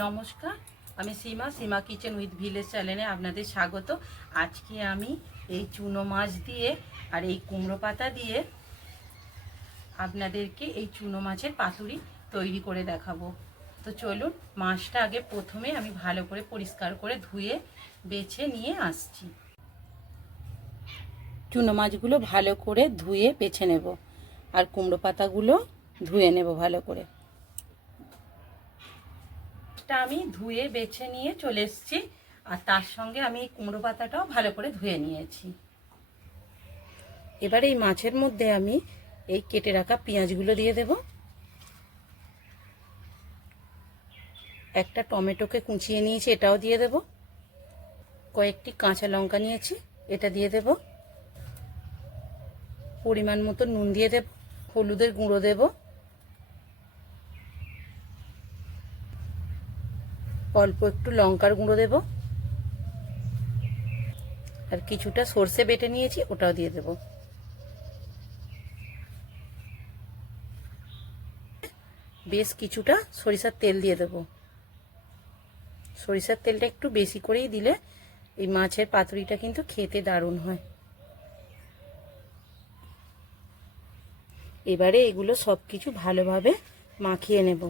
নমস্কার, আমি Seema Seema kitchen with village চ্যানেলে আপনাদের স্বাগত। আজকে আমি এই চুনো মাছ দিয়ে আর এই কুমড়ো পাতা দিয়ে আপনাদেরকে এই চুনো মাছের পাতুরি তৈরি করে দেখাবো। তো চলুন, মাছটা আগে প্রথমে আমি ভালো করে পরিষ্কার করে ধুয়ে, বেছে নিয়ে আসছি। চুনো মাছগুলো ভালো করে ধুয়ে বেছে নেব। আর কুমড়ো পাতাগুলো ধুয়ে নেব ভালো করে। মাছটা আমি ধুয়ে, বেছে নিয়ে চলে এসেছি। আর তার সঙ্গে আমি এই কুমড়ো পাতাটাও ভালো করে ধুয়ে নিয়েছি। এবারে এই মাছের মধ্যে আমি এই কেটে রাখা পেঁয়াজগুলো দিয়ে দেব। একটা টমেটোকে কুচিয়ে নিয়েছি, এটাও দিয়ে দেব। কয়েকটি কাঁচা লঙ্কা নিয়েছি, এটা দিয়ে দেব। পরিমাণ মতো নুন দিয়ে দেব, হলুদের গুঁড়ো দেবো। অল্প একটু লঙ্কার গুঁড়ো দেব। আর কিছুটা সর্ষে বেটে নিয়েছি, ওটাও দিয়ে দেব। বেশ কিছুটা সরিষার তেল দিয়ে দেব। সরিষার তেলটা একটু বেশি করেই দিলে এই মাছের পাতুরিটা কিন্তু খেতে দারুণ হয়। এবারে এগুলো সব কিছু ভালোভাবে মাখিয়ে নেব।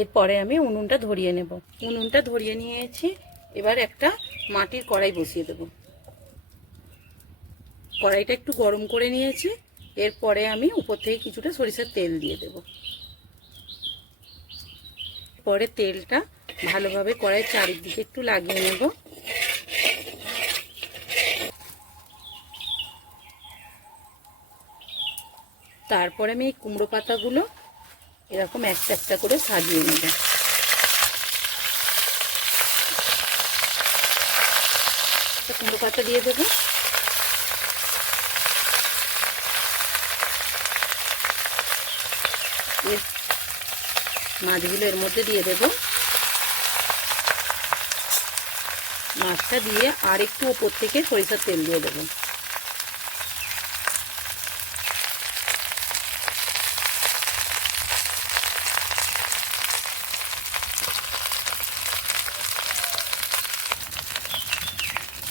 এরপরে আমি উনুনটা ধরিয়ে নেব। উনুনটা ধরিয়ে নিয়েছি। এবার একটা মাটির কড়াই বসিয়ে দেব। কড়াইটা একটু গরম করে নিয়েছি। এরপরে আমি উপর থেকে কিছুটা সরিষার তেল দিয়ে দেব। পরে তেলটা ভালোভাবে কড়াইয়ের চারিদিকে একটু লাগিয়ে নেব। তারপরে আমি এই কুমড়ো পাতাগুলো এরকম একটা একটা করে সাজিয়ে নেব। কুমড়ো পাতা দিয়ে দেবো। মাছগুলো এর মধ্যে দিয়ে দেব। মাছটা দিয়ে আর একটু ওপর থেকে সরিষার তেল দিয়ে দেবো।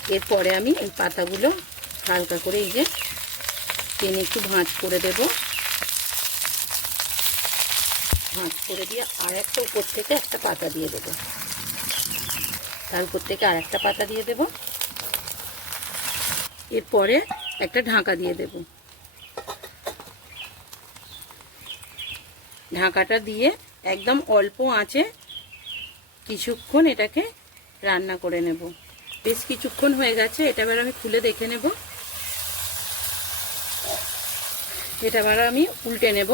এরপরে আমি এই পাতাগুলো হালকা করে এই যে টেনে একটু ভাঁজ করে দেব। ভাঁজ করে দিয়ে আর একটা উপর থেকে একটা পাতা দিয়ে দেব। তার উপর থেকে আর একটা পাতা দিয়ে দেব। এরপরে একটা ঢাকা দিয়ে দেব। ঢাকাটা দিয়ে একদম অল্প আঁচে কিছুক্ষণ এটাকে রান্না করে নেব। বেশ কিছুক্ষণ হয়ে গেছে, এটা এবার আমি খুলে দেখে নেব। এটা আমি উল্টে নেব।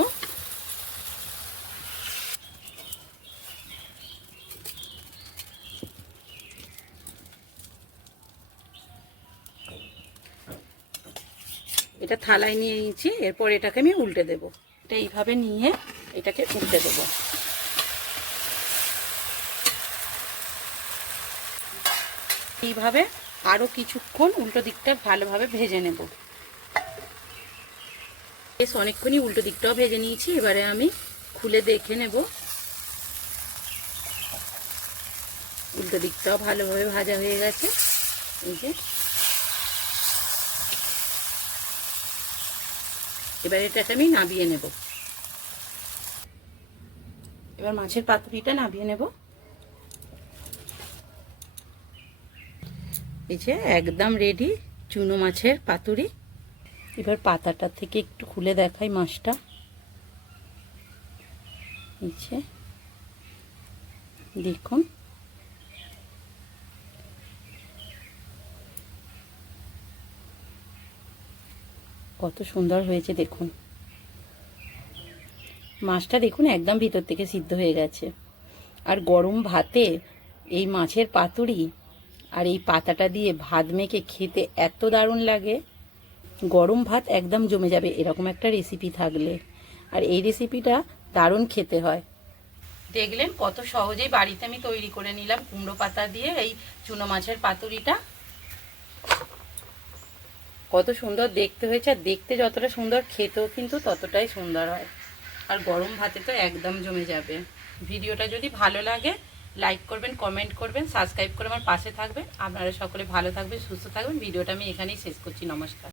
এটা থালায় নিয়ে নিয়েছি, এরপর এটাকে আমি উল্টে দেব। এটা এইভাবে নিয়ে এটাকে উল্টে দেবো। এইভাবে আরও কিছুক্ষণ উল্টো দিকটা ভালোভাবে ভেজে নেব। বেশ অনেকক্ষণই উল্টো দিকটাও ভেজে নিয়েছি, এবারে আমি খুলে দেখে নেব। উল্টো দিকটাও ভালোভাবে ভাজা হয়ে গেছে। এই যে। এবার এটাকে আমি নাবিয়ে নেব। এবার মাছের পাতুরিটা নাবিয়ে নেব। এই যে একদম রেডি চুনো মাছের পাতুরি। এবার পাতাটা থেকে একটু খুলে দেখাই মাছটা। দেখুন। কত সুন্দর হয়েছে দেখুন। মাছটা দেখুন একদম ভিতর থেকে সিদ্ধ হয়ে গেছে। আর গরম ভাতে এই মাছের পাতুরি আর এই পাতাটা দিয়ে ভাত মেখে খেতে এত দারুণ লাগে। গরম ভাত একদম জমে যাবে, এরকম একটা রেসিপি থাকলে। আর এই রেসিপিটা দারুণ খেতে হয়। দেখলেন কত সহজেই বাড়িতে আমি তৈরি করে নিলাম কুমড়ো পাতা দিয়ে এই চুনো মাছের পাতুরিটা। কত সুন্দর দেখতে হয়েছে, আর দেখতে যতটা সুন্দর, খেতেও কিন্তু ততটাই সুন্দর হয়। আর গরম ভাতে তো একদম জমে যাবে। ভিডিওটা যদি ভালো লাগে লাইক করবেন কমেন্ট করবেন সাবস্ক্রাইব করে আমার পাশে থাকবেন। আপনারা সকলে ভালো থাকবেন, সুস্থ থাকবেন। ভিডিওটা আমি এখানেই শেষ করছি। নমস্কার।